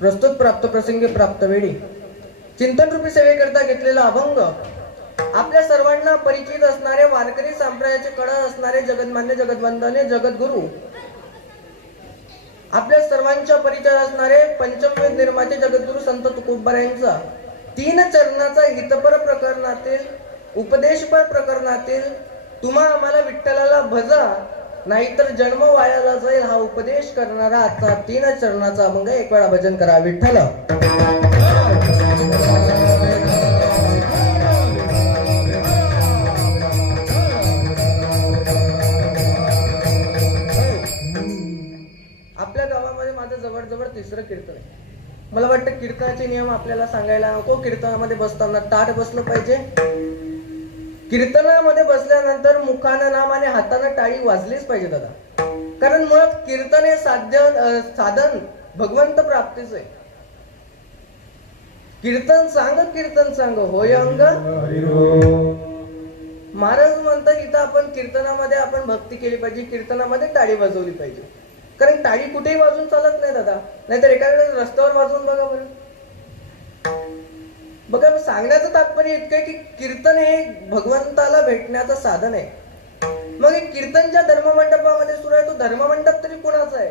प्रस्तुत प्राप्त प्रसंगी प्राप्त वेळी चिंतन रूपी सेवेकरता घेतलेला अभंग आपल्या सर्वांना परिचित असणारे वारकरी संप्रदायाचे कळस असणारे जगन्मान्य जगद्वंदने जगद्गुरु आपल्या सर्वांच्या परिचय असणारे पंचमवेद निर्माते जगद्गुरु संत तुकोबारायांचा 3 चरणाचा हितपर प्रकरणातील उपदेशपर प्रकरणातील तुम्हा आम्हाला विठ्ठलाला भजा नाहीतर जन्म वायाला जाईल हा उपदेश करणारा आजचा 3 चरणाचा अभंग एक वेळा भजन करा विठ्ठल. आपल्या गावामध्ये माझं जवळजवळ 3रं कीर्तन आहे. मला वाटतं कीर्तनाचे नियम आपल्याला सांगायला नको. कीर्तनामध्ये बसताना ताठ बसलं पाहिजे. कीर्तनामध्ये बसल्यानंतर मुखानं नाम आणि हातानं टाळी वाजलीच पाहिजे दादा. कारण मुळात कीर्तन हे साधन भगवंत प्राप्तीच आहे. कीर्तन सांग होय अंग. महाराज म्हणतात इथं आपण कीर्तनामध्ये आपण भक्ती केली पाहिजे, कीर्तनामध्ये टाळी वाजवली पाहिजे. कारण टाळी कुठेही वाजून चालत नाही दादा. नाहीतर एखाद्या रस्त्यावर वाजवून बघा बरं. बघा सांगण्याचं तात्पर्य इतकं आहे की कीर्तन हे भगवंताला भेटण्याचं साधन आहे. मग हे कीर्तन ज्या धर्ममंडपामध्ये सुरू आहे तो धर्ममंडप तरी कोणाचा आहे?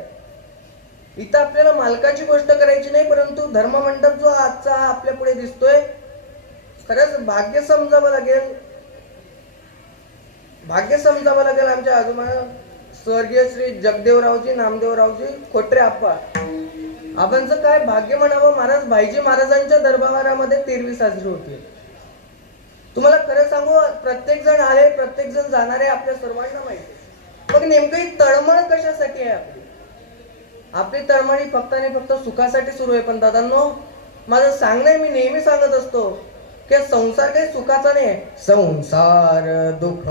इथं आपल्याला मालकाची गोष्ट करायची नाही, परंतु धर्ममंडप जो आजचा आपल्या पुढे दिसतोय खरंच भाग्य समजावं लागेल. आमच्या आजोबा स्वर्गीय श्री जगदेवरावजी नामदेवरावजी खोटरे आबांचं काय भाग्य म्हणावं. महाराज भाईजी महाराजांच्या दरबारामध्ये 13वी साजरी होती. तुम्हाला खरं सांगू प्रत्येक जण आले, प्रत्येक जण जाणारे आपल्या सर्वांना माहिती. मग नेमकं ही तळमळ कशासाठी आहे आपली तळमळी फक्त आणि फक्त सुखासाठी सुरू आहे. पण दादांनो माझं सांगणं मी नेहमी सांगत असतो की संसार काही सुखाचा नाही. संसार दुःख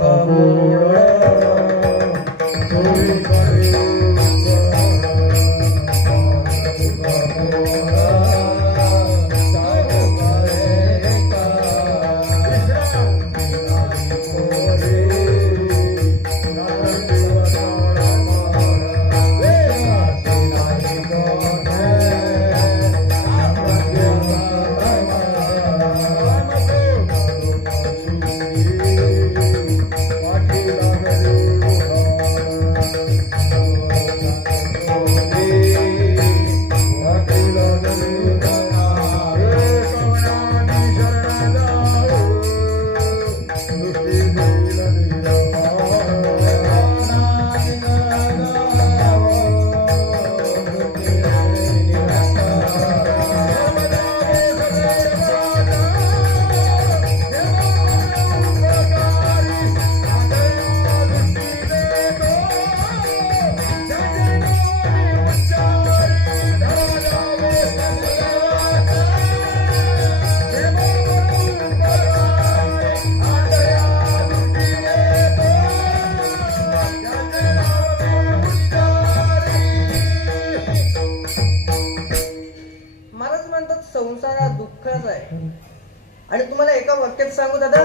आणि तुम्हाला एका वाक्यात सांगू दादा,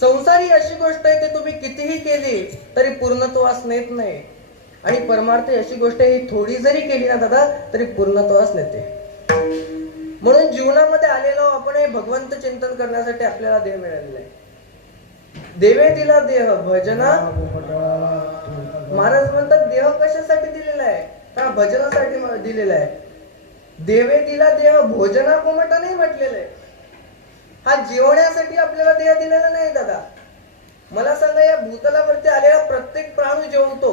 संसार ही अशी गोष्ट आहे की तुम्ही कितीही केली तरी पूर्णत्वास नेत नाही. आणि परमार्थ अशी गोष्ट आहे ही थोडी जरी केली ना दादा तरी पूर्णत्वास नेते. म्हणून जीवनामध्ये आलेलो आपण हे भगवंत चिंतन करण्यासाठी आपल्याला देह मिळालेला आहे. देवे दिला देह भजना. महाराज म्हणतात देह कशासाठी दिलेला आहे? तर भजनासाठी दिलेला आहे. देवे दिला देह भोजना कोमटा नाही म्हटलेलं आहे. हा जेवण्यासाठी आपल्याला देह दिलेला नाही दादा. मला सांगा या भूतलावरती आलेला प्रत्येक प्राणी जेवतो.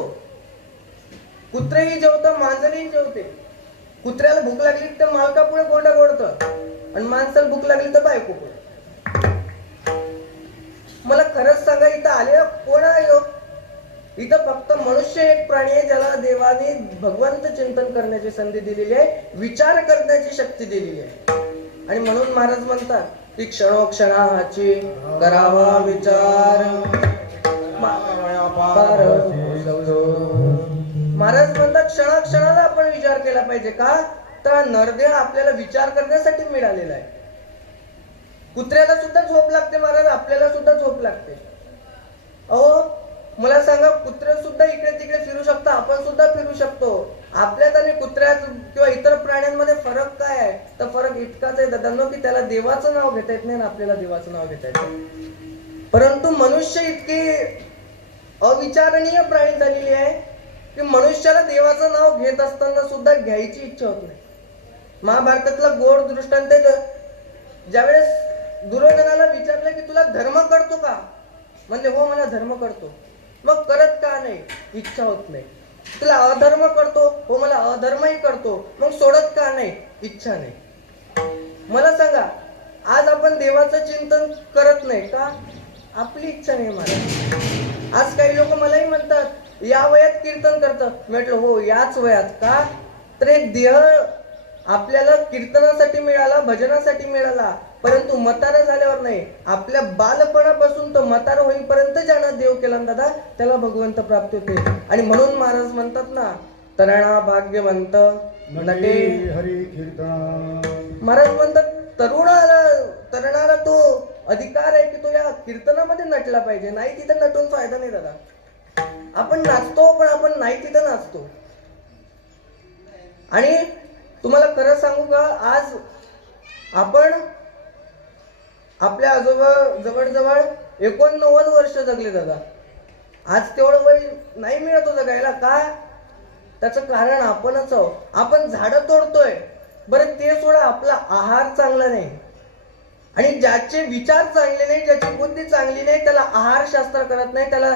कुत्रेही जेवतं, मांजरही जेवते. कुत्र्याला भूक लागली तर मालकापुढे गोंडा गोडतं आणि माणसाला भूक लागली तर बायको पुढे. मला खरंच सांगा इथं आलेला कोण आहे योग? इथं फक्त मनुष्य एक प्राणी आहे ज्याला देवाने भगवंत चिंतन करण्याची संधी दिलेली आहे, विचार करण्याची शक्ती दिलेली आहे. आणि म्हणून महाराज म्हणतात की क्षणोक्षणाची करावा विचार. महाराज म्हणतात क्षणाक्षणाला आपण विचार केला पाहिजे. का तर नरदेह आपल्याला विचार करण्यासाठी मिळालेला आहे. कुत्र्याला सुद्धा झोप लागते महाराज, आपल्याला सुद्धा झोप लागते. अहो मला सांगा, कुत्रे सुद्धा इकडे तिकडे फिरू शकतो, आपण सुद्धा फिरू शकतो. आपल्यात आणि कुत्र्यात किंवा इतर प्राण्यांमध्ये फरक काय आहे? तर फरक इतकाच आहे दादांनो, की त्याला देवाचं नाव घेता येत नाही आणि आपल्याला देवाचं नाव घेता येत नाही. परंतु मनुष्य इतके अविचारणीय प्राणी झालेली आहे की मनुष्याला देवाचं नाव घेत असताना सुद्धा घ्यायची इच्छा होत नाही. महाभारतातला गोड दृष्टांत आहे. ज्यावेळेस दुर्योधनाला विचारलं की तुला धर्म करतो का? म्हणजे हो, मला धर्म करतो. मग करत का नाही? इच्छा होत नाही. तुला अधर्म करतो? हो, मला अधर्मही करतो. मग सोडत का नाही? इच्छा नाही. मला सांगा, आज आपण देवाचं चिंतन करत नाही का? आपली इच्छा नाही. मला आज काही लोक मलाही म्हणतात, या वयात कीर्तन करतं. म्हटलं हो, याच वयात का? तर एक देह आपल्याला कीर्तनासाठी मिळाला, भजनासाठी मिळाला, परंतु म्हातारा झाल्यावर नाही. आपल्या बालपणापासून तो म्हातारा होईपर्यंत ज्यानं देव केला दादा, त्याला भगवंत प्राप्त होते. आणि म्हणून महाराज म्हणतात ना, तरणा भाग्यवंत नटे हरी कीर्तन. महाराज म्हणतात, तरुणाला तो अधिकार आहे की तो या कीर्तनामध्ये नटला पाहिजे. नाही तिथे नटून फायदा नाही दादा. आपण नाचतो, पण आपण नाही तिथं नाचतो. आणि तुम्हाला खरं सांगू का, आज आपण आपल्या आजोबा जवळजवळ 89 वर्ष जगले दादा. आज तेवढं वय नाही मिळत हो जगायला. का? त्याचं कारण आपणच आहोत. आपण झाडं तोडतोय. बरं ते सोडा, आपला आहार चांगला नाही. आणि ज्याचे विचार चांगले नाही, ज्याची बुद्धी चांगली नाही, त्याला आहारशास्त्र कळत नाही, त्याला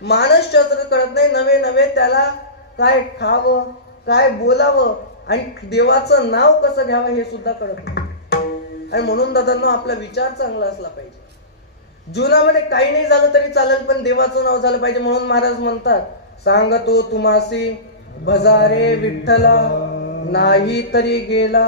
मानसशास्त्र कळत नाही. नवे नवे त्याला काय खावं, काय बोलावं आणि देवाचं नाव कसं घ्यावं हे सुद्धा कळत नाही. आणि म्हणून दादांनो, आपला विचार चांगला असला पाहिजे. जीवनामध्ये काही नाही झालं तरी चालेल, पण देवाचं नाव झालं पाहिजे. म्हणून महाराज म्हणतात, सांगतो तुम्हासी भजारे विठ्ठला, नाही तरी गेला.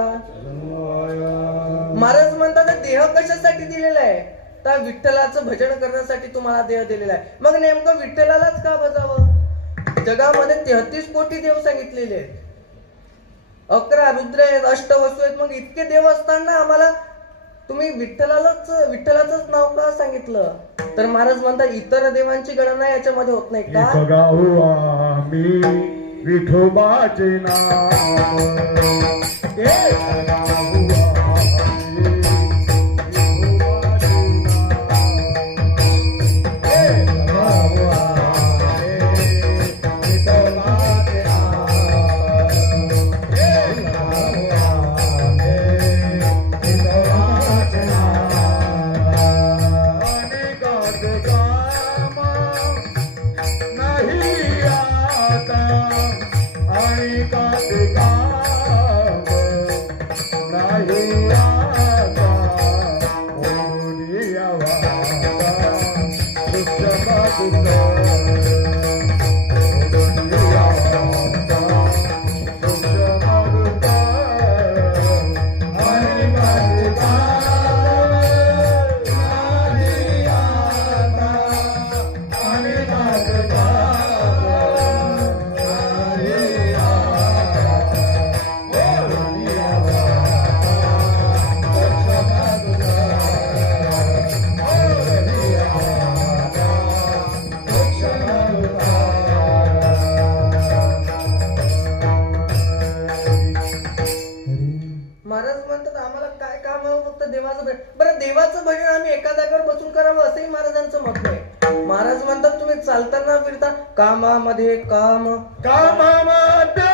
महाराज म्हणतात, देह कशासाठी दिलेला आहे? तर विठ्ठलाचं भजन करण्यासाठी तुम्हाला देह दिलेला आहे. मग नेमकं विठ्ठलालाच का भजावं? जगामध्ये 33 कोटी देव सांगितलेले आहेत. 11 रुद्र आहेत, अष्टवसू आहेत. मग इतके देव असताना आम्हाला तुम्ही विठ्ठलाचंच नाव का सांगितलं? तर महाराज म्हणतात, इतर देवांची गणना याच्यामध्ये होत नाही का? विठोबाचे नाम देवाचं भजन आम्ही एका जागेवर बसून करावं असंही महाराजांचं मत नाही. महाराज म्हणतात, तुम्ही चालताना फिरता कामामध्ये काम, कामामध्ये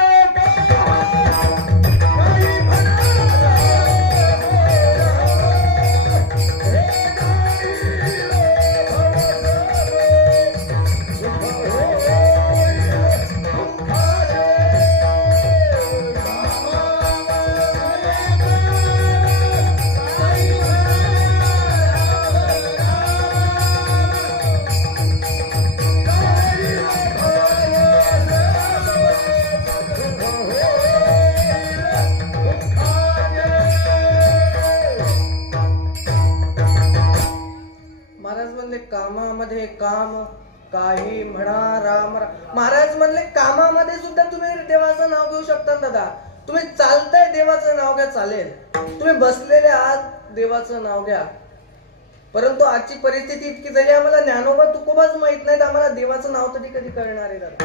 कामामध्ये काम, काही म्हणा राम. महाराज म्हणले, कामामध्ये सुद्धा तुम्ही देवाचं नाव घेऊ शकता दादा. तुम्ही चालताय, देवाचं नाव घ्या, चालेल. तुम्ही बसलेले आहात, देवाचं नाव घ्या. परंतु आजची परिस्थिती इतकी झाली, आम्हाला ज्ञानोबा तुकोबाच माहित नाहीत, आम्हाला देवाचं नाव तरी कधी कळणार आहे दादा.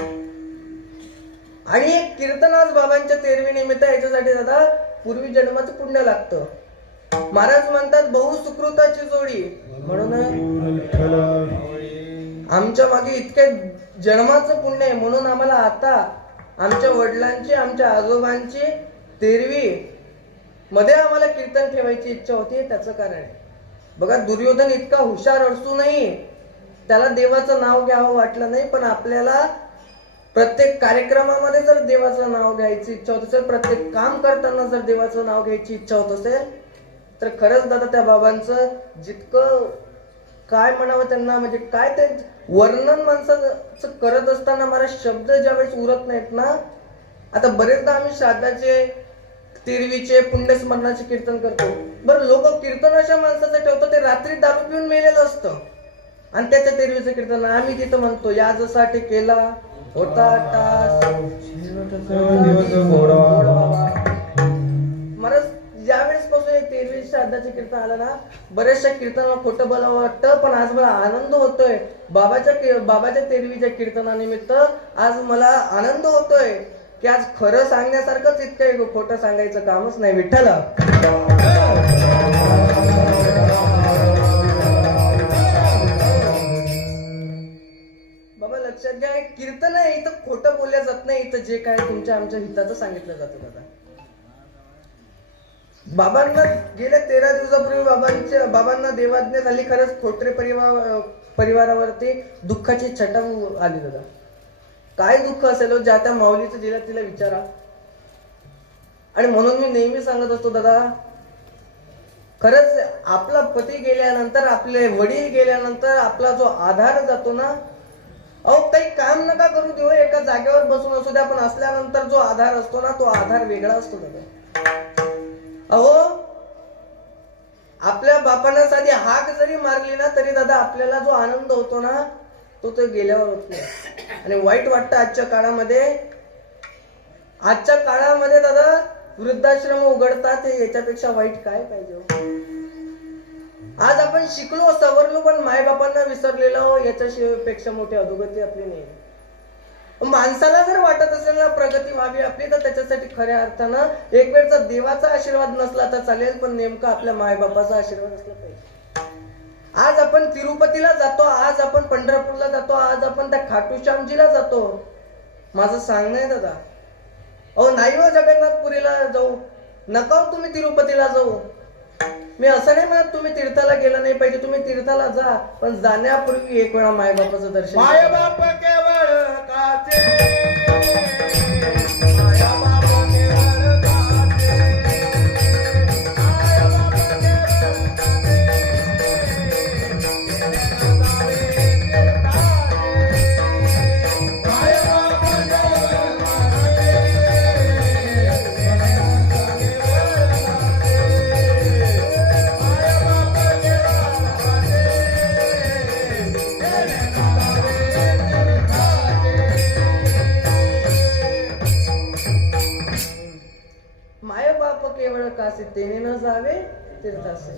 आणि एक कीर्तन आज बाबांच्या तेरवी निमित्त याच्यासाठी दादा पूर्वी जन्माचं पुण्य लागतं. महाराज म्हणतात बहु सुकृताची जोडी, म्हणून आमच्या मागे इतके जन्माचं पुण्य आहे, म्हणून आम्हाला आता आमच्या वडिलांची आमच्या आजोबांची तेरवी मध्ये आम्हाला कीर्तन ठेवायची इच्छा होती. त्याचं कारण आहे बघा, दुर्योधन इतका हुशार असूनही त्याला देवाचं नाव घ्यावं वाटलं नाही. पण आपल्याला प्रत्येक कार्यक्रमामध्ये जर देवाचं नाव घ्यायची इच्छा होत असेल, प्रत्येक काम करताना जर देवाचं नाव घ्यायची इच्छा होत असेल, तर खरंच दादा त्या बाबांचं जितकं काय म्हणावं त्यांना, म्हणजे काय ते वर्णन माणसाचं करत असताना मला शब्द ज्यावेळेस उरत नाहीत ना. आता बरेचदा आम्ही श्राद्धाचे, तेरवीचे, पुण्यस्मरणाचे कीर्तन करतो. बरं, लोक कीर्तन अशा माणसाचं ठेवतं ते रात्री दारू पिऊन मेलेलं असतं आणि त्याच्या तेरवीचं कीर्तन आम्ही तिथं म्हणतो, याजसाठी केला होता टास मला ज्यावेळेस पासून तेरवी श्राद्धाचे कीर्तन आलं ना, बऱ्याचशा कीर्तनाला खोटं बोलावं वाटतं. पण आज मला आनंद होतोय बाबाच्या तेरवीच्या कीर्तनानिमित्त. आज मला आनंद होतोय की आज खरं सांगण्यासारखंच इतकं, खोटं सांगायचं कामच नाही. विठ्ठल बाबा लक्षात घ्या, कीर्तन आहे इथं खोटं बोलल्या जात नाही. इथं जे काय तुमच्या आमच्या हिताचं सांगितलं जातं दादा. बाबांना गेल्या 13 दिवसापूर्वी बाबांना देवाज्ञा झाली. खरंच खोटरे परिवारावरती दुःखाची छटा आली दादा. काय दुःख असेल ज्या त्या माऊलीचं जिला तिला विचारा. आणि म्हणून मी नेहमी सांगत असतो दादा, खरंच आपला पती गेल्यानंतर, आपले वडील गेल्यानंतर आपला जो आधार जातो ना, अहो काही काम नका करू देऊ, एका जागेवर बसून असू द्या, पण असल्यानंतर जो आधार असतो ना, तो आधार वेगळा असतो दादा. अहो आपल्या बापानं साधी हाक जरी मारली ना, तरी दादा आपल्याला जो आनंद होतो ना, तो गेल्यावर होत नाही. आणि वाईट वाटतं आजच्या काळामध्ये दादा वृद्धाश्रम उघडतात, याच्यापेक्षा वाईट काय पाहिजे. आज आपण शिकलो सवरलो, पण मायबापांना विसरलेलो, याच्यापेक्षा मोठी अधोगती आपली नाही. माणसाला जर वाटत असेल ना प्रगती व्हावी आपली, तर त्याच्यासाठी खऱ्या अर्थानं एक वेळचा देवाचा आशीर्वाद नसला तर चालेल, पण नेमका आपल्या मायबापाचा आशीर्वाद असला पाहिजे. आज आपण तिरुपतीला जातो, आज आपण पंढरपूरला जातो, आज आपण त्या खाटू श्यामजीला जातो. माझं सांगणं आहे दादा, अहो नाही हो जगन्नाथपुरीला जाऊ नका, तुम्ही तिरुपतीला जाऊ. मी असं नाही म्हणत तुम्ही तीर्थाला गेला नाही पाहिजे, तुम्ही तीर्थाला जा, पण जाण्यापूर्वी एक वेळा मायबापाचं दर्शन. मायबाप केवळ काचे तेने न जावे तीर्थासे.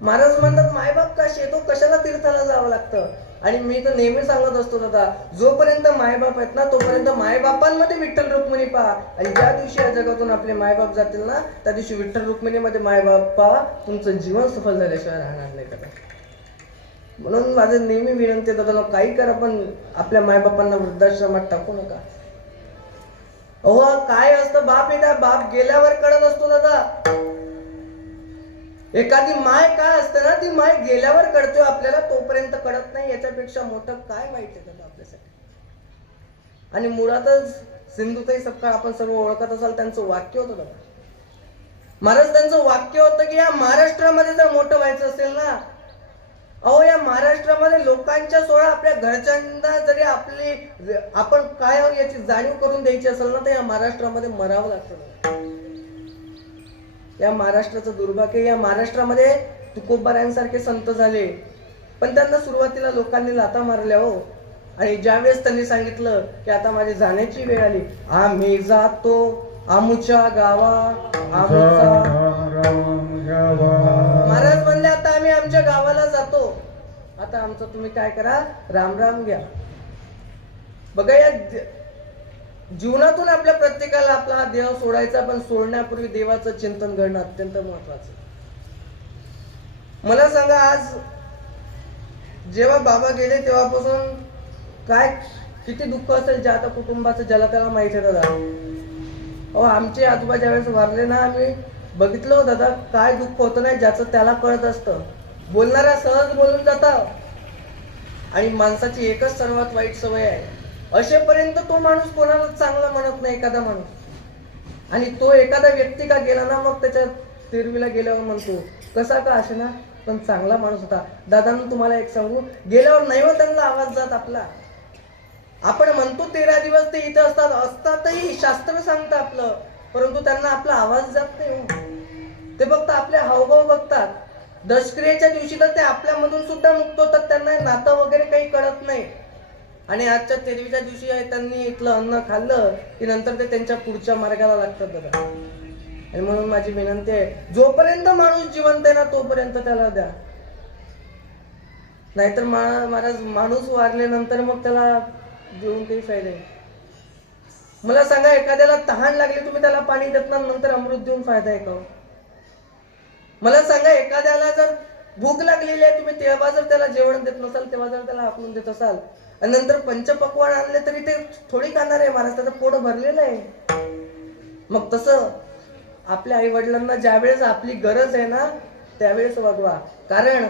महाराज म्हणतात मायबाप काशी येतो, कशाला तीर्थाला जावं लागतं. आणि मी तर नेहमी सांगत असतो दादा, जोपर्यंत मायबाप आहेत ना, तोपर्यंत मायबापांमध्ये विठ्ठल रुक्मिणी पहा. आणि ज्या दिवशी या जगातून आपले मायबाप जातील ना, त्या दिवशी विठ्ठल रुक्मिणीमध्ये मायबाप पहा, तुमचं जीवन सफल झाल्याशिवाय राहणार नाही दादा. म्हणून माझं नेहमी विनंती दादा, काही करा पण आपल्या मायबापांना वृद्धाश्रमात टाकू नका. अहो काय असतं, बाप येता बाप गेल्यावर कळत असतो दादा. एखादी माय काय असते ना, ती माय गेल्यावर कळतोय आपल्याला, तोपर्यंत कळत नाही. याच्यापेक्षा मोठं काय वाईट आहे दादा आपल्यासाठी. आणि मुळातच सिंधुताई सपकाळ आपण सर्व ओळखत असाल, त्यांचं वाक्य होतं दादा. महाराज त्यांचं वाक्य होतं की या महाराष्ट्रामध्ये जर मोठं व्हायचं असेल ना, अहो या महाराष्ट्रामध्ये लोकांच्या सोळा आपल्या घरच्यांना जरी आपण काय याची जाणीव करून द्यायची असेल ना, तर या महाराष्ट्रामध्ये मरावं लागतं. या महाराष्ट्राचं दुर्भाग्य, या महाराष्ट्रामध्ये तुकोबारायांसारखे संत झाले, पण त्यांना सुरुवातीला लोकांनी लाथा मारल्या हो. आणि ज्यावेळेस त्यांनी सांगितलं की आता माझी जाण्याची वेळ आली, आम्ही जातो आमुच्या गावा आमुचा. महाराज म्हणले आता आम्ही आमच्या गावाला जातो. आता आमचं तुम्ही काय करा, राम राम घ्या. बघा, या जीवनातून आपल्या प्रत्येकाला आपला हा देह सोडायचा, पण सोडण्यापूर्वी देवाचं चिंतन करणं अत्यंत महत्वाचं. मला सांगा, आज जेव्हा बाबा गेले तेव्हापासून काय किती दुःख असेल ज्या आता कुटुंबाचं, ज्याला त्याला माहित आहे दादा. अहो, आमचे आजोबा ज्यावेळेस वारले ना, आम्ही बघितलं हो दादा, काय दुःख होतं नाही ज्याचं त्याला कळत असतं. बोलणारा सहज बोलून जाता, आणि माणसाची एकच सर्वात वाईट सवय आहे, असेपर्यंत तो माणूस कोणाला चांगला म्हणत नाही एखादा माणूस. आणि तो एखादा व्यक्ती का गेला ना, मग त्याच्या तिरवीला गेल्यावर म्हणतो कसा का असे ना, पण चांगला माणूस होता. दादांनो, तुम्हाला एक सांगू, गेल्यावर नाही हो त्यांना आवाज जात आपला. आपण म्हणतो 13 दिवस ते इथे असतातही शास्त्र सांगतं आपलं, परंतु त्यांना आपला आवाज जात नाही. ते फक्त आपले हावभाव बघतात. दशक्रियेच्या दिवशी तर ते आपल्यामधून सुद्धा मुक्त होतात, त्यांना नातं वगैरे काही कळत नाही. आणि आजच्या 13व्या दिवशी त्यांनी इथलं अन्न खाल्लं की नंतर ते त्यांच्या पुढच्या मार्गाला लागतात दादा. आणि म्हणून माझी विनंती आहे, जोपर्यंत माणूस जिवंत आहे ना तोपर्यंत त्याला द्या. नाहीतर महाराज, माणूस वारल्यानंतर मग त्याला देऊन काही फायदा आहे. मला सांगा, एखाद्याला तहान लागली, तुम्ही त्याला पाणी देत ना, नंतर अमृत देऊन फायदा आहे का? मला सांगा, एखाद्याला जर भूक लागलेली आहे, तुम्ही तेव्हा जर त्याला जेवण देत नसाल, तेव्हा जर त्याला हाकलून देत असाल, आणि नंतर पंचपक्वान आणले तरी ते थोडी खाणार आहे महाराज, त्याचं पोट भरलेलं आहे. मग तसं आपल्या आई वडिलांना ज्यावेळेस आपली गरज आहे ना त्यावेळेस वागवा. कारण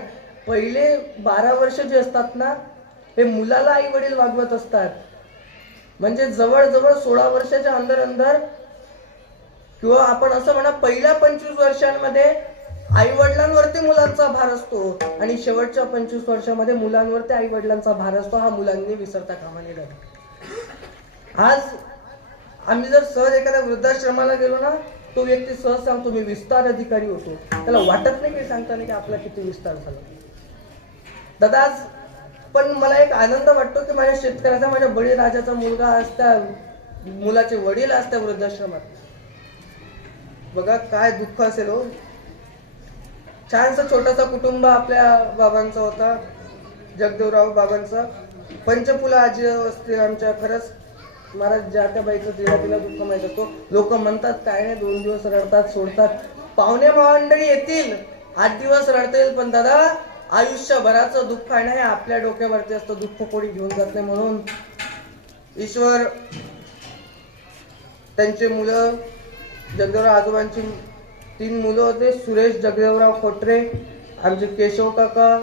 पहिले 12 वर्ष जे असतात ना, हे मुलाला आई वडील वागवत असतात. म्हणजे जवळजवळ 16 वर्षाच्या अंदर किंवा आपण असं म्हणा, पहिल्या 25 वर्षांमध्ये आई वडिलांवरती मुलांचा भार असतो, आणि शेवटच्या 25 वर्षामध्ये मुलांवरती आई वडिलांचा भार असतो. हा मुलांनी विसरता कामा नये. आज आम्ही जर सहज एखाद्या वृद्धाश्रमाला गेलो ना, तो व्यक्ती सहज सांगतो मी विस्तार अधिकारी होतो. त्याला वाटत नाही काही सांगताना की आपला किती विस्तार झाला. दादा, आज पण मला एक आनंद वाटतो की माझ्या शेतकऱ्याचा, माझ्या बळीराजाचा मुलगा असता, मुलाचे वडील असता वृद्धाश्रमात. बघा काय दुःख असेल हो. छानसा छोटासा कुटुंब आपल्या बाबांचा होता, जगदेवराव बाबांचा. पंचफुला आजी असते आमच्या. खरंच महाराज, ज्या त्या बाईचं तिला दुःख माहित असतो. लोक म्हणतात काय नाही, 2 दिवस रडतात सोडतात. पाहुणे मंडळी येतील, 8 दिवस रडता येईल, पण दादा आयुष्यभराचं दुःख आहे ना, हे आपल्या डोक्यावरती असतं. दुःख कोणी घेऊन जात नाही. म्हणून ईश्वर त्यांचे मुलं, जगदेवराव आजोबांची 3 मुलं होते. सुरेश जगदेवराव खोटरे, आमचे केशव काका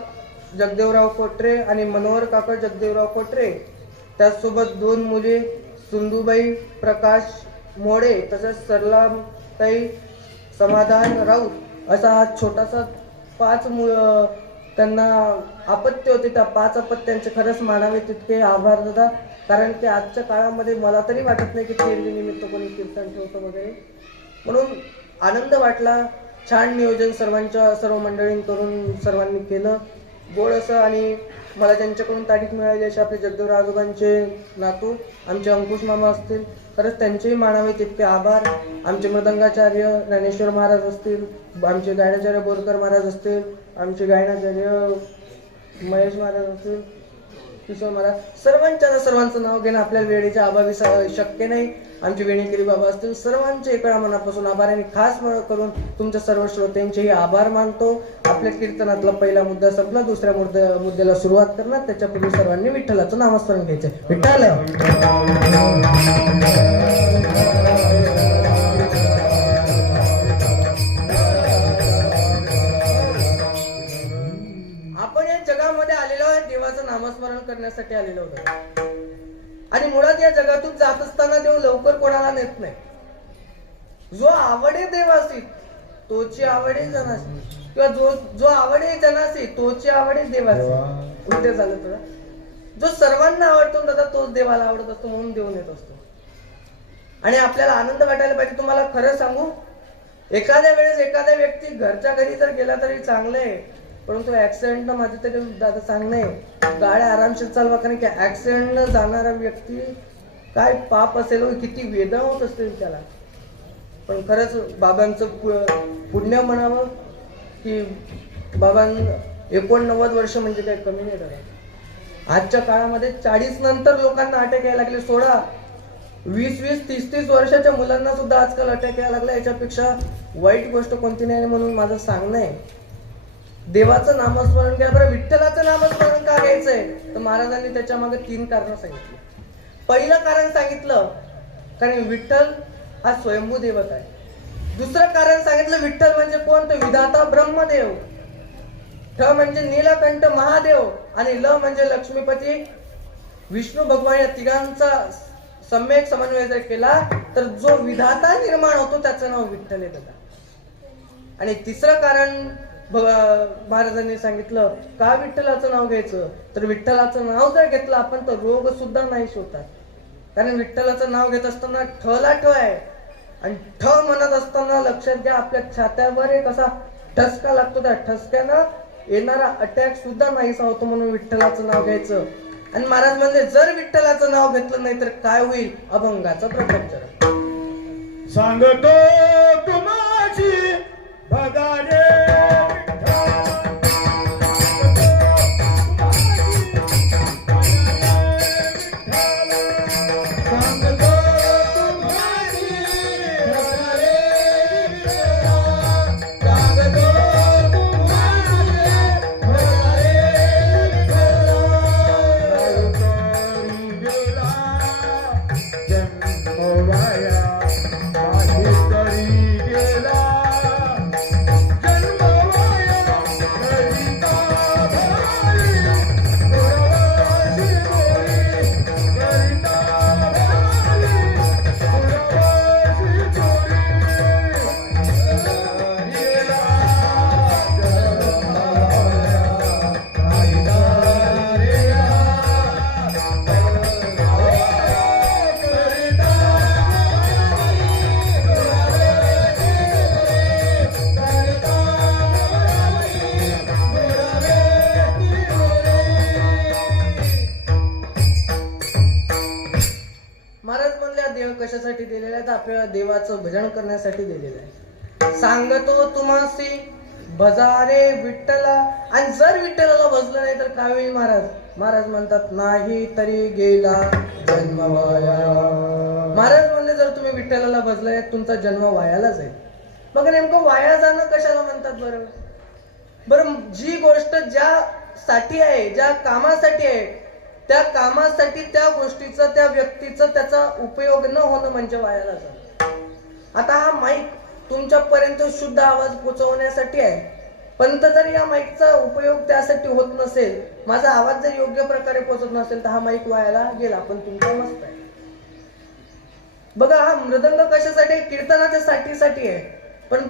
जगदेवराव खोटरे आणि मनोहर काका जगदेवराव खोटरे. त्याचसोबत 2 मुली, सुंदूबाई प्रकाश मोडे, तसेच सरलाताई समाधान राऊत. असा हा छोटासा 5 त्यांना अपत्य होते. त्या 5 अपत्यांचे खरंच मानावे तितके आभार दादा. कारण की आजच्या काळामध्ये मला तरी वाटत नाही की तेरवी निमित्त कोणी कीर्तन ठेवतं वगैरे. म्हणून आनंद वाटला. छान नियोजन सर्व मंडळींकडून सर्वांनी केलं, गोड असं. आणि मला ज्यांच्याकडून तारीख मिळाली असे आपले जगदेवराव आजोबांचे नातू आमचे अंकुश मामा असतील, खरंच त्यांचेही मानावे तितके आभार. आमचे मृदंगाचार्य ज्ञानेश्वर महाराज असतील, आमचे गायनाचार्य बोरकर महाराज असतील, आमचे गायनाचार्य महेश महाराज असतील, किशोर महाराज. सर्वांचं नाव घेणं आपल्याला वेळेच्या अभावी शक्य नाही. आमचे वेणीगिरी बाबा असतील, सर्वांचे एका मनापासून आभार. आणि खास करून तुमच्या सर्व श्रोत्यांचेही आभार मानतो. आपल्या कीर्तनातला पहिला मुद्दा संपला, दुसऱ्या मुद्द्याला सुरुवात करणार. त्याच्यापूर्वी सर्वांनी विठ्ठलाचं नामस्मरण घ्यायचं. विठ्ठल. आपण या जगामध्ये आलेलो आहे देवाचं नामस्मरण करण्यासाठी आलेलो होतो. आणि मुळात या जगातून जात असताना देव लवकर कोणाला नेत नाही. जो आवडे देवासी तोची आवडे जनासी, किंवा जो आवडे जनासी तोची आवडे देवासी. उलटे झालं तर जो सर्वांना आवडतो दादा तोच देवाला आवडत असतो, म्हणून देव नेत असतो. आणि आपल्याला आनंद वाटायला पाहिजे. तुम्हाला खरं सांगू, एखाद्या वेळेस एखाद्या व्यक्ती घरच्या घरी जर गेला तरी चांगलं आहे, परंतु ऍक्सिडेंट न माझं तरी दादा चांगलं आहे. गाड्या आरामशीर चालवा, कारण की ऍक्सिडेंट न जाणारा व्यक्ती काय पाप असेल, किती वेदना होत असतील त्याला. पण खरंच बाबांचं पुण्य म्हणावं की बाबां 89 वर्ष म्हणजे काही कमी नाही दादा. आजच्या काळामध्ये 40 नंतर लोकांना अटॅक यायला लागले. सोडा 20-20, 30-30 वर्षाच्या मुलांना सुद्धा आजकाल अटॅक यायला लागला. याच्यापेक्षा वाईट गोष्ट कोणती नाही म्हणून माझं सांगणं आहे, देवाचं नामस्मरण घ्या. बरं, विठ्ठलाचं नामस्मरण का घ्यायचंय? तर महाराजांनी त्याच्या मागे 3 कारण सांगितली. पहिलं कारण सांगितलं कारण विठ्ठल हा स्वयंभू देवता आहे. दुसरं कारण सांगितलं, विठ्ठल म्हणजे कोण? तर विधाता ब्रह्मदेव. ठ म्हणजे नीलकंठ महादेव आणि ल म्हणजे लक्ष्मीपती विष्णू भगवान. या तिघांचा सम्यक समन्वय जर केला तर जो विधाता निर्माण होतो त्याचं नाव विठ्ठल आहे दादा. आणि तिसरं कारण महाराजांनी सांगितलं का विठ्ठलाचं नाव घ्यायचं? तर विठ्ठलाचं नाव जर घेतलं आपण तर रोग सुद्धा नाहीच होतात. कारण विठ्ठलाचं नाव घेत असताना ठ ला ठ आहे आणि ठ म्हणत असताना लक्षात घ्या आपल्या छात्यावर एक असा ठसका लागतो. त्या ठसक्यानं येणारा अटॅक सुद्धा नाहीसा होतो. म्हणून विठ्ठलाचं नाव घ्यायचं. आणि महाराज म्हणले जर विठ्ठलाचं नाव घेतलं नाही तर काय होईल? अभंगाचं प्रपंच. सांगतो तुम्हाची भगारे कशासाठी दिलेला आहे? तर आपल्याला देवाचं भजन करण्यासाठी दिलेलं आहे. सांगतो तुम्हासी भजारे विठ्ठला. आणि जर विठ्ठलाला भजलं नाही तर काय होईल महाराज? महाराज म्हणतात नाही तरी गेला जन्म वाया. महाराज म्हणले जर तुम्ही विठ्ठलाला भजलाय तुमचा जन्म वायाला जाईल. मग नेमकं वाया जाणं कशाला म्हणतात? बरं, जी गोष्ट ज्यासाठी आहे, ज्या कामासाठी आहे, त्या कामासाठी त्या गोष्टीचं, त्या व्यक्तीचं त्याचा उपयोग न होणं म्हणजे वायाला जाणं. आता हा माईक तुमच्यापर्यंत शुद्ध आवाज पोहोचवण्यासाठी आहे, पण जर या माईकचा उपयोग त्यासाठी होत नसेल, माझा आवाज जर योग्य प्रकारे पोहोचत नसेल तर हा माईक वायाला गेला. पण तुमचा मस्त आहे. बघा, हा मृदंग कशासाठी? कीर्तनाच्या साठीसाठी आहे. पण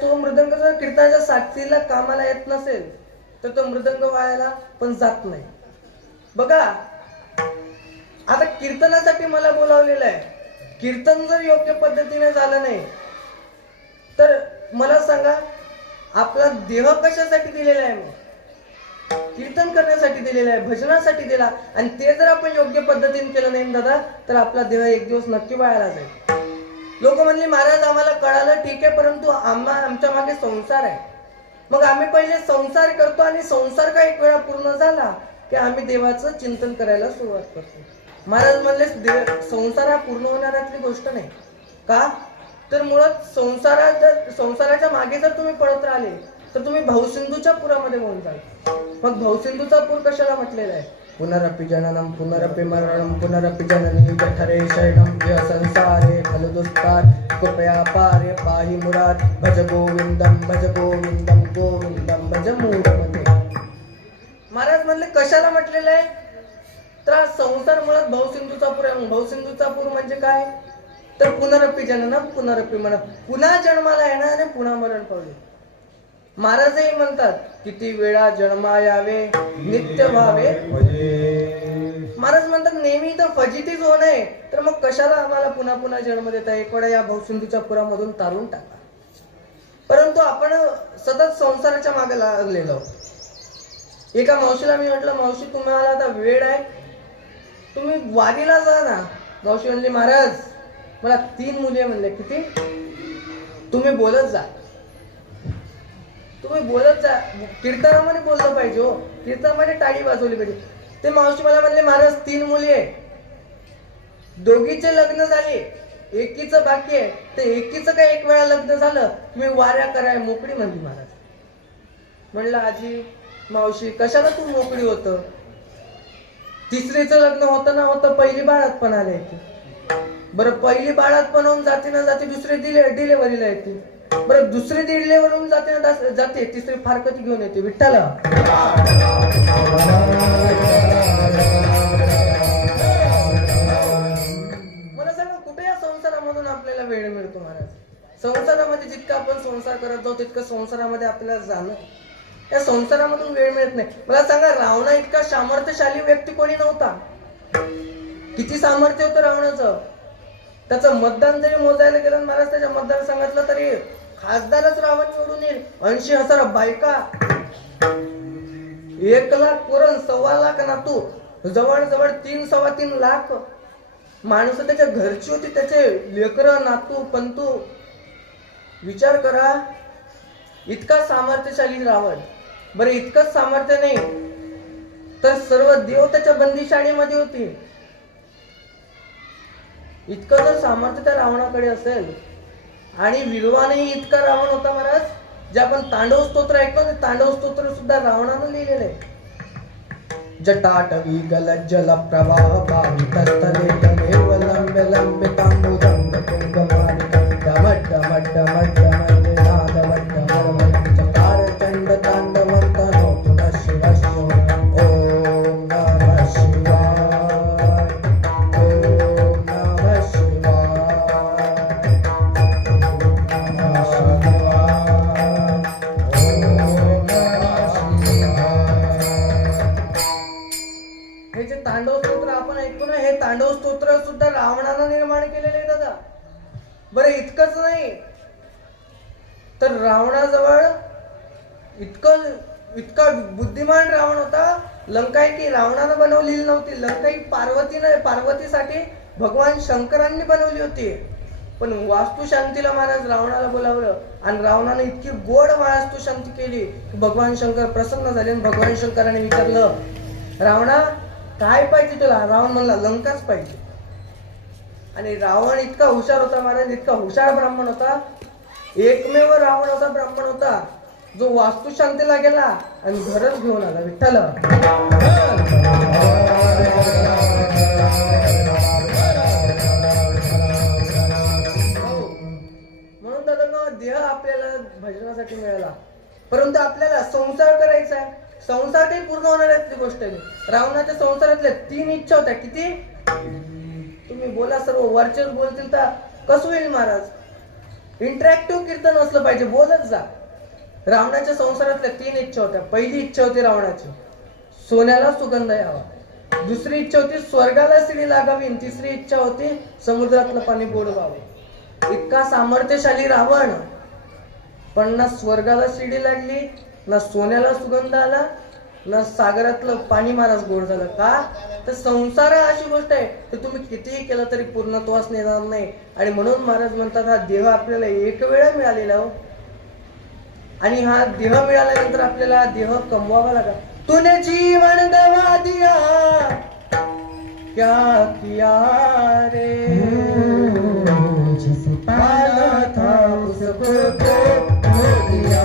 तो मृदंग जर कीर्तनाच्या साथीला कामाला येत नसेल तर तो मृदंग वायाला पण जात नाही. बघा, आता कीर्तनासाठी मला बोलावलेलं आहे. कीर्तन जर योग्य पद्धतीने झालं नाही तर मला सांगा आपला देह कशासाठी दिलेला आहे? मग कीर्तन करण्यासाठी दिलेला आहे, भजनासाठी दिला. आणि ते जर आपण योग्य पद्धतीने केलं नाही दादा तर आपला देह एक दिवस नक्की वायाला जाईल. लोक म्हणले महाराज आम्हाला कळालं, ठीक आहे, परंतु आमच्या मागे संसार आहे. मग आम्ही पहिले संसार करतो आणि संसार का एक वेळा पूर्ण झाला की आम्ही देवाचं चिंतन करायला सुरुवात करतो. महाराज म्हणले संसार हा पूर्ण होणाऱ्यातली गोष्ट नाही. का? तर मुळात संसाराच्या मागे जर तुम्ही पळत राहिले तर तुम्ही भावसिंधूच्या पुरामध्ये होऊन जाल. मग भावसिंधूचा पूर कशाला म्हटलेला आहे? पुनरपि जननम पुनरपि मरणम पुनरपि जननी जठरे शरणम य संसारे खलु दुस्तार कृपया पारे पाहि मुराद भज गोविंदम गोविंदम भज मूढमते. महाराज म्हणले कशाला म्हटलेलं आहे? तर संसार मुळात भावसिंधूचा पूर आहे. भावसिंधूचा पूर म्हणजे काय? तर पुनरपि जननम पुनरपि मरण, पुन्हा जन्माला येणार आणि पुन्हा मरण पावले. महाराजही म्हणतात किती वेळा जन्मा यावे नित्य व्हावे. महाराज म्हणतात नेहमी तर फजितीच होऊ नये, तर मग कशाला आम्हाला पुन्हा पुन्हा जन्म देता? एक वेळा या भावसिंधूच्या पुरामधून तारून टाका. परंतु आपण सतत संसाराच्या मागे लागलेलो. एका मावशीला मी म्हटलं, मावशी तुम्हाला आता वेळ आहे, तुम्ही वारीला जा ना. मावशी म्हणली महाराज मला 3 मुले. म्हणले किती? तुम्ही बोलत जा. तुम्ही बोलत जा, कीर्तनामध्ये बोललं पाहिजे हो, कीर्तनामध्ये टाळी वाजवली पाहिजे. ते मावशी मला म्हणले महाराज 3 मुली आहे, दोघीचे लग्न झाले, एकीचं बाकी आहे. ते एकीचं काय एक वेळा लग्न झालं, मी वाऱ्या कराय मोकळी म्हणली महाराज. म्हणलं आजी मावशी कशाला तू मोकळी होत, तिसरीचं लग्न होतं ना होतं, पहिली बाळात पण आले येते. बरं पहिली बाळात पण होऊन जाते ना जाते, दुसरी डिलेव्हरीला येते. बरं दुसरी डिलेव्हरी जाते ना जाते, तिसरी फारकती घेऊन येते. विठ्ठला मला सांगा कुठे या संसारामधून आपल्याला वेळ मिळतो महाराज? संसारामध्ये जितका आपण संसार करत जाऊ तितकं संसारामध्ये आपल्याला जाणं, या संसारामधून वेळ मिळत नाही. मला सांगा रावणा इतका सामर्थ्यशाली व्यक्ती कोणी नव्हता. किती सामर्थ्य होतं रावणाचं. त्याचं मतदान जरी मोजायला गेलं महाराज, त्याच्या मतदारसंघातलं तरी खासदारच रावण निवडून येईल. 80,000 बायका, 1,00,000 पोरण, 1,25,000 नातू, जवळजवळ 3-3.25 लाख माणसं त्याच्या घरची होती, त्याचे लेकरं नातू पंतू. विचार करा, इतका सामर्थ्यशाली रावण. बरं इतकंच सामर्थ्य नाही तर सर्व देव त्याच्या बंदिशाळीमध्ये होती. इतकं जर सामर्थ्य त्या रावणाकडे असेल, आणि विद्वानही इतका रावण होता महाराज, जे आपण तांडव स्तोत्र ऐकलं, ते तांडव स्तोत्र सुद्धा रावणानं लिहिलेलं आहे. जटाटवी गलज्जल प्रवाह पावितस्थले तदेव लंब्य लंब्य तांबूजंग कुंभमालिका डमड्ड मड्ड मड्ड मड्ड नाद वड्ड मर्मर चकार चंड तांडवंतनो पुनः शिव शिव. ओम नमः शिवाय, ओम नमः शिवाय, ओम नमः शिवाय, ओम नमः शिवाय. हे जे तांडव स्तोत्र आपण ऐकतो ना, हे तांडव स्तोत्र सुद्धा रावणानं निर्माण केलेले आहे दादा. बरं इतकंच नाही तर रावणाजवळ इतका बुद्धिमान रावण होता. लंका की रावणानं बनवलेली नव्हती, लंका ही पार्वतीसाठी भगवान शंकरांनी बनवली होती. पण वास्तुशांतीला महाराज रावणाला बोलावलं आणि रावणाने इतकी गोड वास्तुशांती केली की भगवान शंकर प्रसन्न झाले. आणि भगवान शंकराने विचारलं, रावणा काय पाहिजे तुला? रावण म्हणला लंकाच पाहिजे. आणि रावण इतका हुशार होता महाराज, इतका हुशार ब्राह्मण होता, एकमेव रावण असा ब्राह्मण होता जो वास्तुशांतीला गेला आणि घरच घेऊन आला. विठ्ठल म्हणून दादा देह आपल्याला भजनासाठी मिळाला, परंतु आपल्याला संसार करायचा आहे. संसार काही पूर्ण होणाऱ्यातली गोष्ट नाही. रावणाच्या संसारातल्या 3 इच्छा होत्या. किती? तुम्ही बोला, सर्व वरचेच बोलतील तर कसं होईल महाराज? इंटरॅक्टिव्ह कीर्तन असलं पाहिजे, बोलत जा. रावणाच्या संसारातल्या 3 इच्छा होत्या. पहिली इच्छा होती रावणाची, सोन्याला सुगंध यावा. दुसरी इच्छा होती स्वर्गाला शिडी लागावी. तिसरी इच्छा होती समुद्रातलं पाणी गोड व्हावं. इतका सामर्थ्यशाली रावण, पण ना स्वर्गाला शिडी लागली, ना सोन्याला सुगंध आला, ना सागरातलं पाणी महाराज गोड झालं. का? तर संसार अशी गोष्ट आहे तर तुम्ही कितीही केलं तरी पूर्णत्वास नेणार नाही. आणि म्हणून महाराज म्हणतात हा देह आपल्याला एक वेळा मिळालेला हो, आणि हा देह मिळाल्यानंतर आपल्याला देह कमवावा लागला. तूने जीवन गवा दिया क्या किया रे, जिस पाला था उसको खो दिया.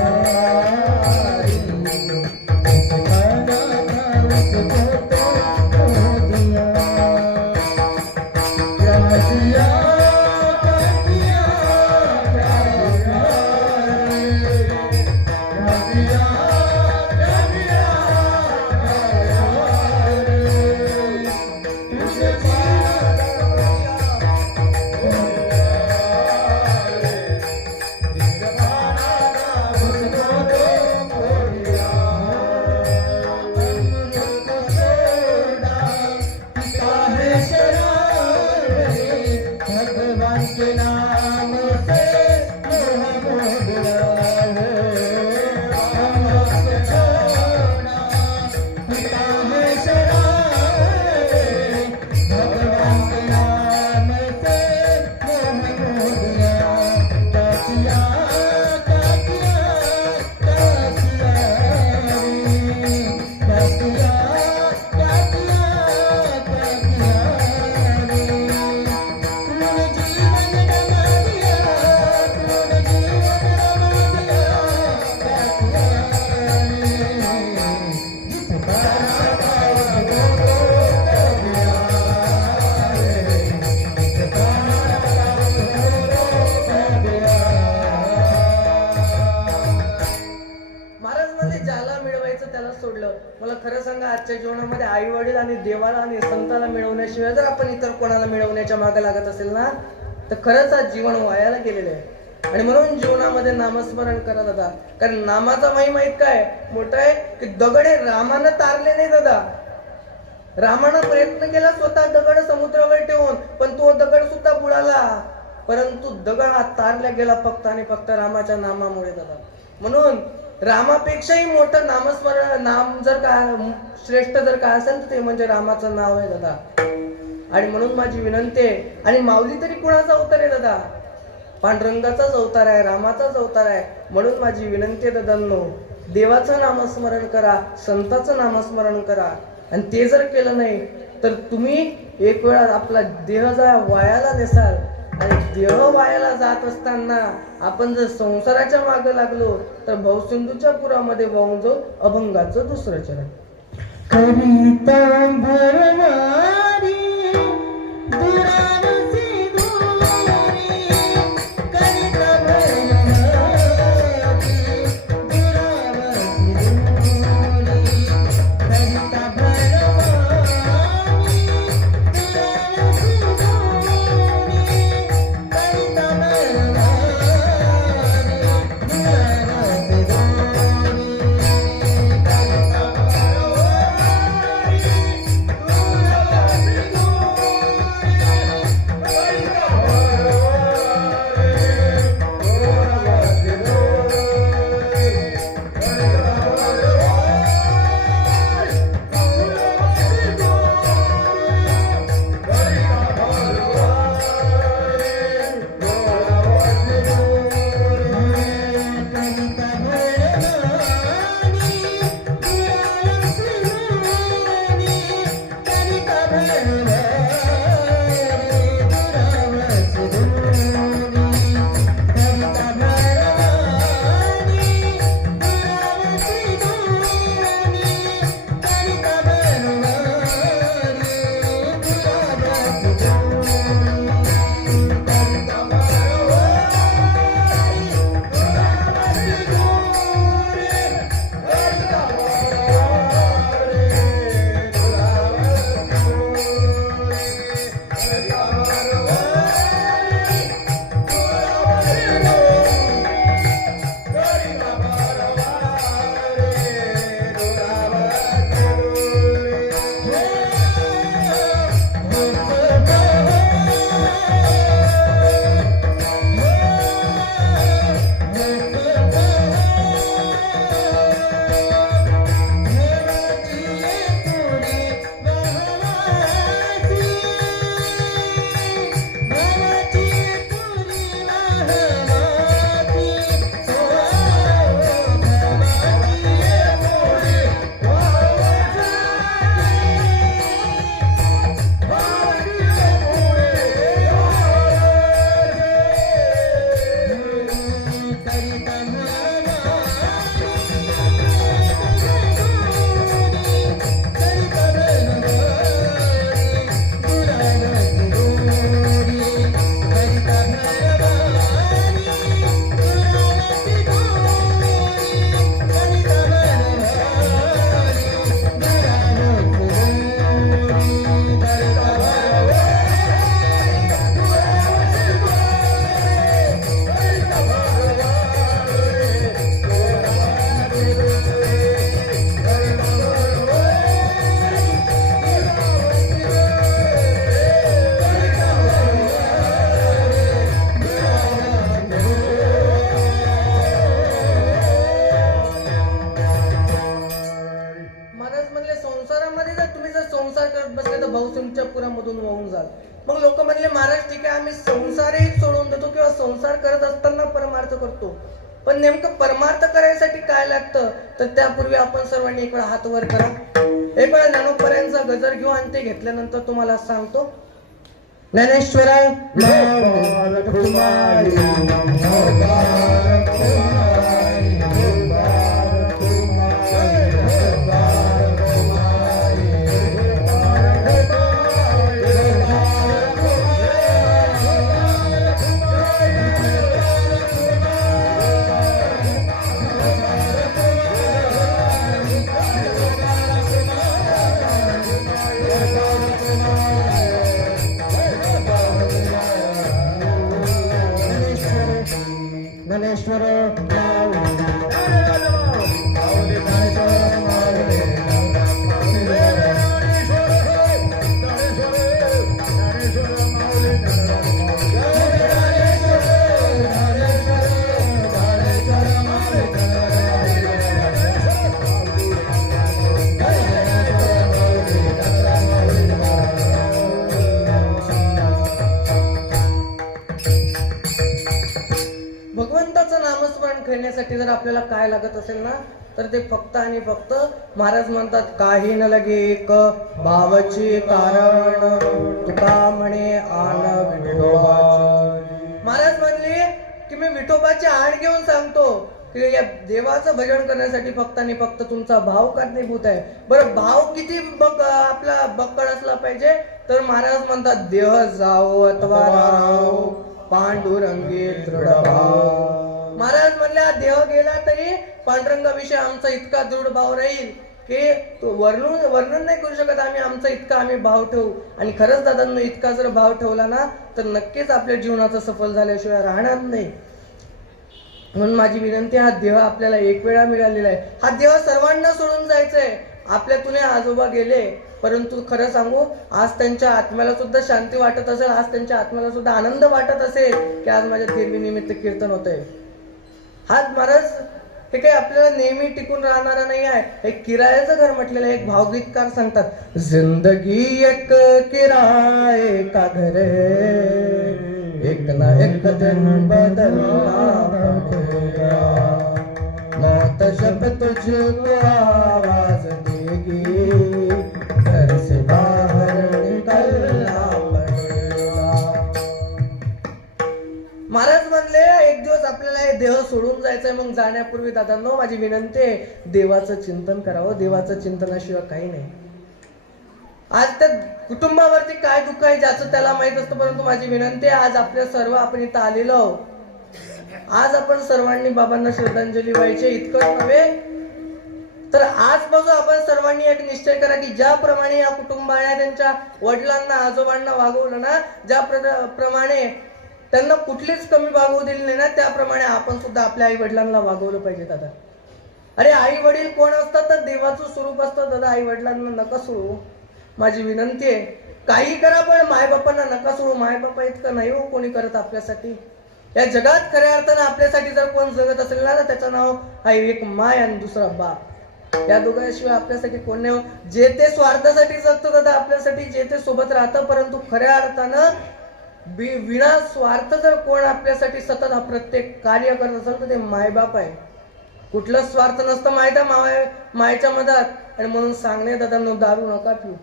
सोडलं. मला खरं सांगा, आजच्या जीवनामध्ये आई वडील आणि देवाला आणि संताला मिळवण्याशिवाय जर आपण इतर कोणाला मिळवण्याच्या मागे लागत असेल ना, तर खरंच आज जीवन वायाला गेलेलं आहे. आणि म्हणून जीवनामध्ये नामस्मरण करा दादा. कारण नामाचा महिमा इतका आहे, मोठा आहे की दगड हे रामानं तारले नाही दादा. रामानं प्रयत्न केला स्वतः दगड समुद्रावर ठेवून, पण तो दगड सुद्धा बुडाला. परंतु दगड हा तारला गेला फक्त आणि फक्त रामाच्या नामामुळे दादा. म्हणून रामापेक्षाही मोठं नामस्मरण, नाम जर काय श्रेष्ठ जर काय असेल तर ते म्हणजे रामाचं नाव आहे दादा. आणि म्हणून माझी विनंती आहे, आणि माऊली तरी कुणाचा अवतार आहे दादा? पांडुरंगाचाच अवतार आहे, रामाचाच अवतार आहे. म्हणून माझी विनंती आहे दादांनो, देवाचं नामस्मरण करा, संताचं नामस्मरण करा. आणि ते जर केलं नाही तर तुम्ही एक वेळा आपला देह जर वायाला नेसाल. आणि देह वायाला जात असताना आपण जर संसाराच्या मागे लागलो तर भवसिंधूच्या पुरामध्ये वाहून जाऊ अभंगाचं दुसरं चरण. कविता भरणारी दुरावसी दूरी, कविता भरणारी दुरावसी दूरी, कविता भरणारी दुरावसी दूरी, कविता भरणारी दुरावसी भाऊसिंगच्या पुरामधून वाहून जाल. मग लोक म्हणले, महाराज ठीक आहे, आम्ही संसारही सोडून देतो किंवा संसार करत असताना परमार्थ करतो. पण नेमकं परमार्थ करायसाठी काय लागतं, तर त्यापूर्वी आपण सर्वांनी एक वेळा हात वर करा. एक वेळा ज्ञानोबरायांचा गजर घेऊ आणि ते घेतल्यानंतर तुम्हाला सांगतो. ज्ञानेश्वराय आपल्याला काय लागत असेल ना, तर ते फक्त आणि फक्त महाराज म्हणतात, काही न लगे एक भावची कारण तुका म्हणे आण विठोबाची. महाराज म्हणले की मी विठोबाची आण घेऊन सांगतो की या देवाचं भजन करण्यासाठी फक्त आणि फक्त तुमचा भाव कारणीभूत आहे. बरं, भाव किती आपला बक्कड असला पाहिजे, तर महाराज म्हणतात, देह जाओ अथवा राहो पांडुरंगी दृढ भाव. महाराज म्हणले देह गेला तरी पांडुरंगाविषयी आमचा इतका दृढ भाव राहील की तो वर्णन नाही करू शकत आम्ही, आमचा इतका आम्ही भाव ठेवू. आणि खरंच दादांनो, इतका जर भाव ठेवला ना, तर नक्कीच आपल्या जीवनाचं सफल झाल्याशिवाय राहणार नाही. म्हणून माझी विनंती, हा देह आपल्याला एक वेळा मिळालेला आहे. हा देह सर्वांना सोडून जायचंय. आपल्यातून आजोबा गेले, परंतु खरं सांगू, आज त्यांच्या आत्म्याला सुद्धा शांती वाटत असेल, आज त्यांच्या आत्म्याला सुद्धा आनंद वाटत असेल की आज माझ्या देवी निमित्त कीर्तन होतंय. हा महाराज हे काही आपल्याला नेहमी टिकून राहणारा नाही आहे. एक किरायाचं घर म्हटलेलं आहे. एक भावगीतकार सांगतात, जिंदगी एक किराए का घर है, एक ना एक दिन बदलना पड़ेगा, मौत जब तुझको आवाज देगी, घर से बाहर निकलना पड़ेगा. महाराज म्हणले एक दिवस आपल्याला हे देह सोडून जायचंय. मग जाण्यापूर्वी दादांनो, माझी विनंती आहे, देवाचं चिंतन करावं. देवाचं चिंतनाशिवाय काही नाही. आज त्या कुटुंबावरती काय दुःख आहे ज्याचं त्याला माहित असतं, परंतु माझी विनंती आहे, आज आपल्या सर्व आपण इथं आलेलो आहोत. आज आपण सर्वांनी बाबांना श्रद्धांजली व्हायची. इतकंच नव्हे तर आजपासून आपण सर्वांनी एक निश्चय करा की ज्याप्रमाणे या कुटुंबाने त्यांच्या वडिलांना आजोबांना वागवलं ना, ज्याप्रमाणे त्यांना कुठलीच कमी वागवू दिली नाही ना, त्याप्रमाणे आपण सुद्धा आपल्या आई वडिलांना वागवलं पाहिजे. दादा, अरे आई वडील कोण असतात, तर देवाचं स्वरूप असतं. दादा, आई वडिलांना नका सोडू. माझी विनंती आहे, काही करा पण मायबापांना नका सोडू. मायबापा इतकं नाही हो कोणी करत आपल्यासाठी. या जगात खऱ्या अर्थानं आपल्यासाठी जर कोण जगत असेल ना, त्याचं नाव आहे एक माय आणि दुसरा बाप. या दोघांशिवाय आपल्यासाठी कोण नाही हो. जे ते स्वार्थासाठी जगतो दादा आपल्यासाठी, जे ते सोबत राहतं, परंतु खऱ्या अर्थानं विना स्वार्थ जर कोण आपल्यासाठी सतत हा प्रत्येक कार्य करत असेल तर ते मायबाप आहे. कुठलं स्वार्थ नसतं मायच्या मधात. आणि म्हणून सांगणे दादांनो, दारू नका पिऊ.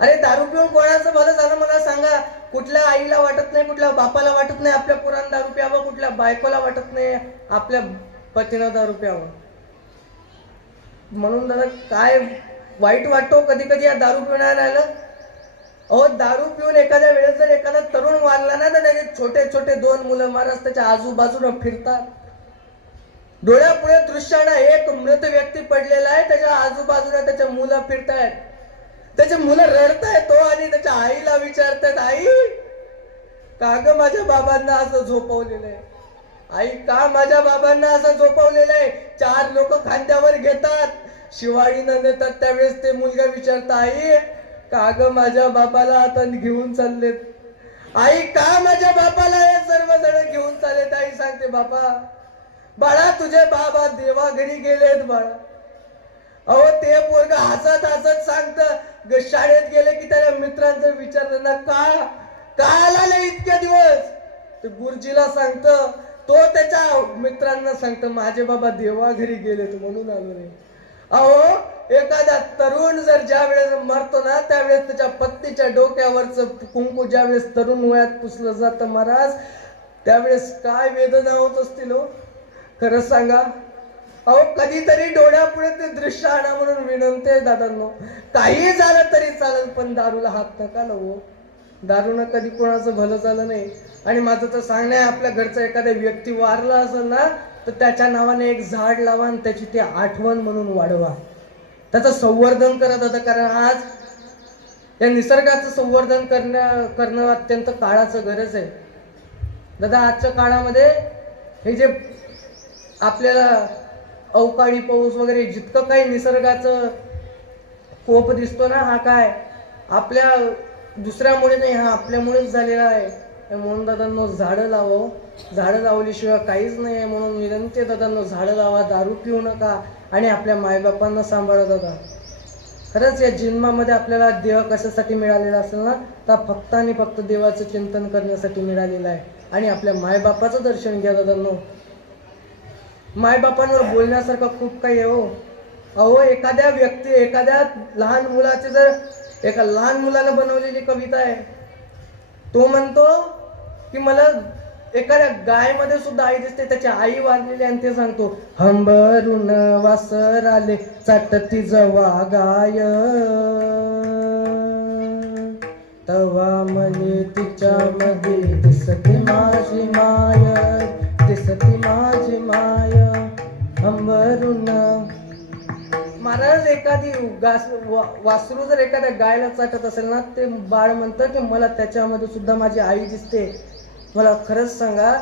अरे, दारू पिऊन कोणाचं भलं झालं मला सांगा. कुठल्या आईला वाटत नाही, कुठल्या बापाला वाटत नाही आपल्या पोरांना दारू प्यावं, कुठल्या बायकोला वाटत नाही आपल्या पतीनं दारू प्यावं. म्हणून दादा काय वाईट वाटतो कधी कधी या दारू पिण्याला आलं. अहो, दारू पिऊन एखाद्या वेळेस जर एखादा तरुण वारला ना, तर त्याचे छोटे छोटे 2 मुलं महाराज त्याच्या आजूबाजूला फिरतात. डोळ्यापुढे दृश्यानं एक मृत व्यक्ती पडलेला आहे, त्याच्या आजूबाजूला त्याच्या मुलं फिरतायत, त्याचे मुलं रडतायत. तो आणि त्याच्या आईला विचारतात, आई का ग माझ्या बाबांना असं झोपवलेलं आहे, आई का माझ्या बाबांना असं झोपवलेलं आहे. 4 लोक खांद्यावर घेतात, शिवाळीनं नेतात. त्यावेळेस ते मुलगा विचारता, आई का ग माझ्या बाबाला आता घेऊन चाललेत, आई का माझ्या बाबाला हे सर्वजण घेऊन चाललेत. आई सांगते, बाळा तुझे बाबा देवा घरी गेलेत बाळा. अहो, ते पोरग हसत हसत सांगत, शाळेत गेले की त्याच्या मित्रांचं विचारलं ना, का आला नाही इतके दिवस, ते गुरुजीला सांगत. तो त्याच्या मित्रांना सांगतो, माझे बाबा देवा घरी गेलेत म्हणून आलो नाही. अहो, एखादा तरुण जर ज्या वेळेस मरतो ना, त्यावेळेस त्याच्या पत्नीच्या डोक्यावरचं कुंकू ज्यावेळेस तरुण वयात पुसलं जातं महाराज, त्यावेळेस काय वेदना होत असतील हो. खरंच सांगा. अहो, कधीतरी डोळ्यापुढे ते दृश्य आणा म्हणून विनंती आहे दादांनो. काही झालं तरी चालेल, पण दारूला हात नका लावू. दारूनं कधी कोणाचं भलं झालं नाही. आणि माझं तर सांगणं आहे, आपल्या घरचा एखादा व्यक्ती वारला असेल ना, तर त्याच्या नावाने एक झाड लावा आणि त्याची ती आठवण म्हणून वाढवा. त्याचं संवर्धन करा दादा. कारण आज या निसर्गाचं संवर्धन करणं अत्यंत काळाचं गरज आहे दादा. आजच्या काळामध्ये हे जे आपल्याला अवकाळी पाऊस वगैरे जितकं काही निसर्गाचं कोप दिसतो ना, हा काय आपल्या दुसऱ्यामुळे नाही, हा आपल्यामुळेच झालेला आहे. म्हणून दादांनो, झाडं लावा. झाडं लावल्याशिवाय काहीच नाही आहे. म्हणून विनंती दादांनो, झाडं लावा, दारू पिऊ नका आणि आपल्या मायबापांना सांभाळा दादा. खरंच या जन्मामध्ये आपल्याला देव कशासाठी मिळालेला असेल ना, तर फक्त आणि फक्त देवाचं चिंतन करण्यासाठी मिळालेलं आहे. आणि आपल्या मायबापाचं दर्शन घ्या दादांनो. मायबापांवर बोलण्यासारखं खूप काही आहे हो. अहो एखाद्या लहान मुलाचे जर एका लहान मुलानं बनवलेली कविता आहे. तो म्हणतो की मला एखाद्या गायमध्ये सुद्धा आई दिसते, त्याची आई वारलेली आणि ते सांगतो हंबरून वासर आले चाटती जवा गाय तवा म्हणे तिच्यामध्ये दिसते माझी माय हंबरून. महाराज एखादी वासरू जर एखाद्या गायला चाटत असेल ना, ते बाळ म्हणतं की मला त्याच्यामध्ये सुद्धा माझी आई दिसते. मला खरंच सांगा,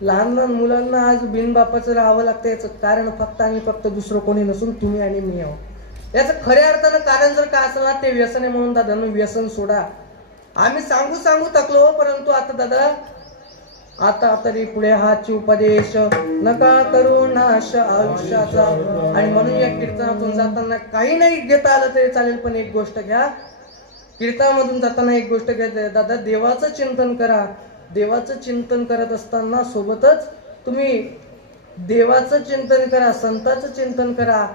लहान लहान मुलांना आज बिनबापाचं राहावं लागतं. याचं कारण फक्त आणि फक्त दुसरं कोणी नसून तुम्ही आणि मी आहोत. याचं खऱ्या अर्थानं कारण जर काय असेल ना, ते व्यसन आहे. म्हणून दादा व्यसन सोडा. आम्ही सांगू थकलो, परंतु आता दादा आता तरी पुढे हाची उपदेश नका करू नाश आयुष्याचा. आणि म्हणून या कीर्तनातून जाताना काही नाही घेता आलं तरी चालेल, पण एक गोष्ट घ्या. कीर्तनामधून जाताना एक गोष्ट घ्या दादा, देवाचं चिंतन करा. देवाचं चिंतन करत असताना सोबतच तुम्ही देवाचं चिंतन करा, संतांचं चिंतन करा,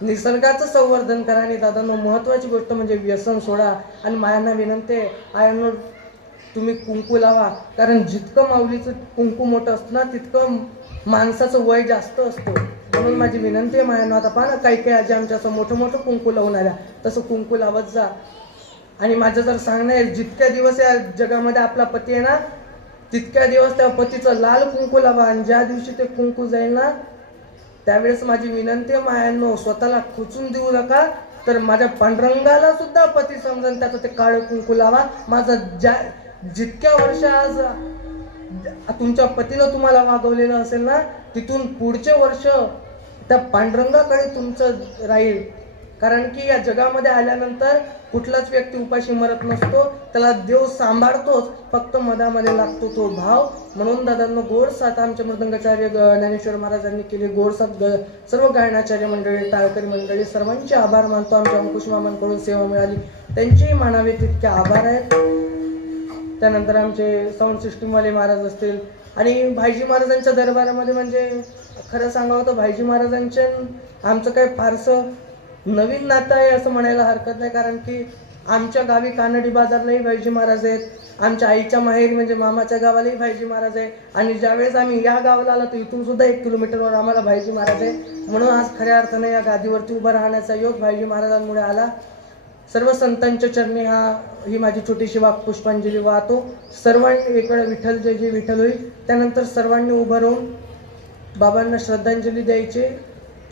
निसर्गाचं संवर्धन करा. आणि दादांनो महत्वाची गोष्ट म्हणजे व्यसन सोडा. आणि मायांना विनंती आहे, आयांनो तुम्ही कुंकू लावा. कारण जितकं माऊलीचं कुंकू मोठं असतं ना, तितकं माणसाचं वय जास्त असतं. म्हणून माझी विनंती आहे मायांना, आता पहा ना काही आजी आमच्या असं मोठं कुंकू लावून आल्या, तसं कुंकू लावत जा. आणि माझं जर सांगणं आहे, जितक्या दिवस या जगामध्ये आपला पती आहे ना, तितक्या दिवस त्या पतीचं लाल कुंकू लावा. आणि ज्या दिवशी ते कुंकू जाईल ना, त्यावेळेस माझी विनंती आहे मायांनो, स्वतःला खुचून देऊ नका. तर माझ्या पांडुरंगाला सुद्धा पती समजून त्याचं ते काळं कुंकू लावा. माझा जितक्या वर्ष आज तुमच्या पतीनं तुम्हाला वागवलेलं असेल ना, तिथून पुढचे वर्ष त्या पांडुरंगाकडे तुमचं राहील. कारण की या जगामध्ये आल्यानंतर कुठलाच व्यक्ती उपाशी मरत नसतो, त्याला देव सांभाळतोच, फक्त मधामध्ये लागतो तो भाव. म्हणून दादांनो गोड साथ आमचे मृदंगाचार्य ज्ञानेश्वर महाराजांनी केली. गोड साथ सर्व गायनाचार्य मंडळी, टाळकरी मंडळी सर्वांचे आभार मानतो. आमच्या अंकुश मामांकडून सेवा मिळाली, त्यांचेही मानावे तितके आभार आहेत. त्यानंतर आमचे साऊंड सिस्टीमवाले महाराज असतील. आणि भाईजी महाराजांच्या दरबारामध्ये म्हणजे खरं सांगावं तर भाईजी महाराजांच्या आमचं काही फारसं नवीन नातं आहे असं म्हणायला हरकत नाही. कारण की आमच्या गावी कानडी बाजारलाही भाईजी महाराज आहेत, आमच्या आईच्या माहेरी म्हणजे मामाच्या गावालाही भाईजी महाराज आहे. आणि ज्यावेळेस आम्ही या गावाला आलो तर इथून सुद्धा 1 किलोमीटरवर आम्हाला भाईजी महाराज आहे. म्हणून आज खऱ्या अर्थाने या गादीवरती उभं राहण्याचा योग भाईजी महाराजांमुळे आला. सर्व संतांच्या चरणी ही माझी छोटीशी पुष्पांजली वाहतो. सर्वांनी एक वेळा विठ्ठल जय जय विठ्ठल होईल. त्यानंतर सर्वांनी उभं राहून बाबांना श्रद्धांजली द्यायची.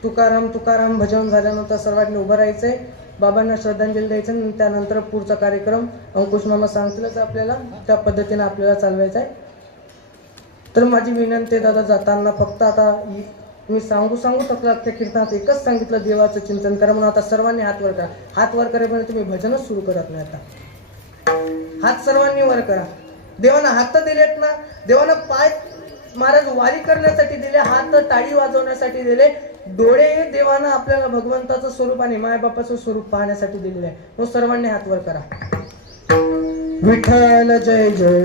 तुकाराम तुकाराम भजन झाल्यानंतर सर्वांनी उभं राहायचंय, बाबांना श्रद्धांजली द्यायचं. त्यानंतर पुढचा कार्यक्रम अंकुश मामा सांगतीलच आपल्याला, त्या पद्धतीने आपल्याला चालवायचा आहे. तर माझी विनंती दादा, जाताना फक्त आता मी सांगू थकला. त्या कीर्तनात एकच सांगितलं, देवाचं चिंतन करा. म्हणून आता सर्वांनी हात वर करा. हात वर करेपर्यंत तुम्ही भजनच सुरू करत नाही. आता हात सर्वांनी वर करा. देवानं हात दिलेत ना, देवानं पाय महाराज वारी करण्यासाठी दिले, हात टाळी वाजवण्यासाठी दिले, डोळे देवानं आपल्याला भगवंताचं स्वरूप आणि मायबापाचं स्वरूप पाहण्यासाठी दिलेलं आहे. मग सर्वांनी हात वर करा. विठ्ठल जय जय.